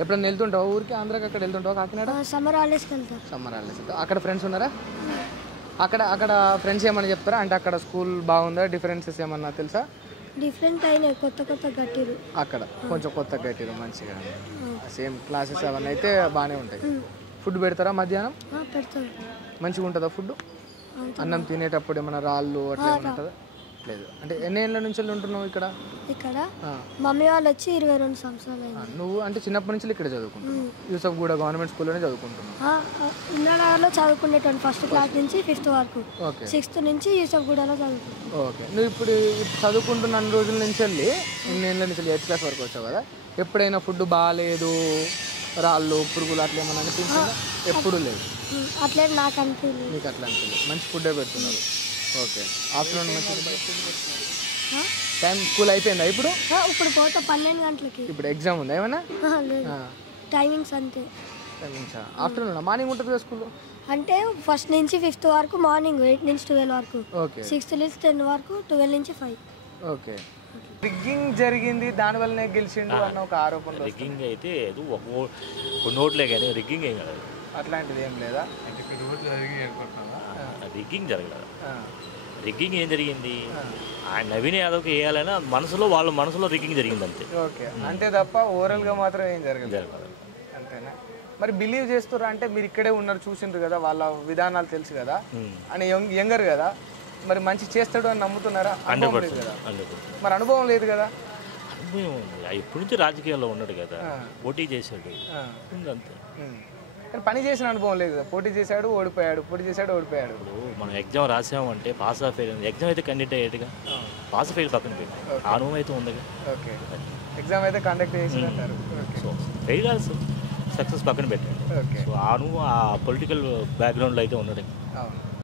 ఎప్పుడైనా వెళ్తుంటావా ఊరికి ఆంధ్రాకి అక్కడ వెళ్తుంటావా కాకినాడ సమ్మర్ హాలిడేస్కి వెళ్తాం. సమ్మర్ హాలిడేస్ అక్కడ ఫ్రెండ్స్ ఉన్నారా అక్కడ అక్కడ ఫ్రెండ్స్ ఏమన్నా చెప్తారా అంటే అక్కడ స్కూల్ బాగుందా డిఫరెన్సెస్ ఏమన్నా తెలుసా డిఫరెంట్ అయినాయి కొత్త కొత్త గట్టిరు అక్కడ కొంచెం కొత్త కట్టిరు మంచిగా సేమ్ క్లాసెస్ అవన్నీ అయితే బాగానే ఉంటాయి ఫుడ్ పెడతారా మధ్యాహ్నం పెడతారు మంచిగా ఉంటుందా ఫుడ్ అన్నం తినేటప్పుడు ఏమైనా రాళ్ళు అట్లా ఏమైనా ఉంటుందా లేదు అంటే ఎన్ని ఏళ్ళ నుంచి ఉంటున్నావు ఇక్కడ ఇక్కడ మమ్మీ వాళ్ళు వచ్చి 22 సంవత్సరాలు అయింది. నువ్వు అంటే చిన్నప్పటి నుంచి ఇక్కడ చదువుకుంటున్నావు యూసఫ్ కూడా గవర్నమెంట్ స్కూల్లోనే చదువుకుంటున్నావు ఇంద్రనగర్లో చదువుకునేటోని ఫస్ట్ క్లాస్ నుంచి 5th వరకు ఓకే 6th నుంచి యూసఫ్ గూడలో చదువుకుంటాను. ఓకే నువ్వు ఇప్పుడు చదువుకుంటున్న అన్ని రోజుల నుంచి వెళ్ళి ఇన్నేళ్ళ నుంచి 8th క్లాస్ వరకు వచ్చావు కదా ఎప్పుడైనా ఫుడ్ బాగాలేదు రాళ్ళు పురుగులు అట్లా ఏమైనా అనిపించిందా ఎప్పుడు లేదు అట్లే నాకు అనిపించింది నీకు అట్లా అనిపించలేదు మంచి ఫుడ్డే పెడుతున్నారు ఓకే ఆఫ్టర్నూన్ మంచి టైం స్కూల్ అయిపోయిందా ఇప్పుడు ఇప్పుడు పోతా 12 గంటలకి ఇప్పుడు ఎగ్జామ్ ఉందా ఏమైనా లేదు టైమింగ్స్ అంతే టైమింగ్స్ ఆఫ్టర్నూన్ మార్నింగ్ ఉంటుంది కదా స్కూల్ అంటే ఫస్ట్ నుంచి 5th వరకు మార్నింగ్ 8 నుంచి 12 వరకు ఓకే 6th నుంచి 10 వరకు 12 నుంచి 5. ఓకే రిగ్గింగ్ జరిగింది దానివల్లనే గెలిచిండు అన్న ఒక ఆరోపణ రిగ్గింగ్ అయితే కొన్ని ఓట్లే కానీ రిగ్గింగ్ ఏం కాదు అట్లాంటిది ఏం లేదా రిగ్గింగ్ జరగలేదు రిగ్గింగ్ ఏం జరిగింది నవీన్ యాదవ్కి వేయాలన్నా వాళ్ళ మనసులో రిగ్గింగ్ జరిగింది అంతే ఓకే అంతే తప్ప ఓవరాల్గా మాత్రం ఏం జరగలేదు అంతేనా మరి బిలీవ్ చేస్తుర్రా అంటే మీరు ఇక్కడే ఉన్నారు చూసిండ్రు కదా వాళ్ళ విధానాలు తెలుసు కదా అని యంగర్ కదా మరి మంచి చేస్తాడు అని నమ్ముతున్నారా మరి అనుభవం లేదు కదా ఎప్పటి నుంచి రాజకీయాల్లో ఉన్నాడు కదా పోటీ చేశాడు అంతే కానీ పని చేసిన అనుభవం లేదు కదా పోటీ చేశాడు ఓడిపోయాడు ఇప్పుడు మనం ఎగ్జామ్ రాసామంటే పాస్ ఆఫ్ ఫెయిల్ ఎగ్జామ్ అయితే కండక్ట్ అయ్యేదిగా పాస్ ఫెయిల్ పక్కన పెట్టి అనుభవం అయితే ఉందిగా ఓకే ఎగ్జామ్ అయితే కండక్ట్ చేసినట్టారు సో ఫెయిల్ సక్సెస్ పక్కన పెట్టాడు సో ఆ పొలిటికల్ బ్యాక్గ్రౌండ్లో అయితే ఉన్నాడు.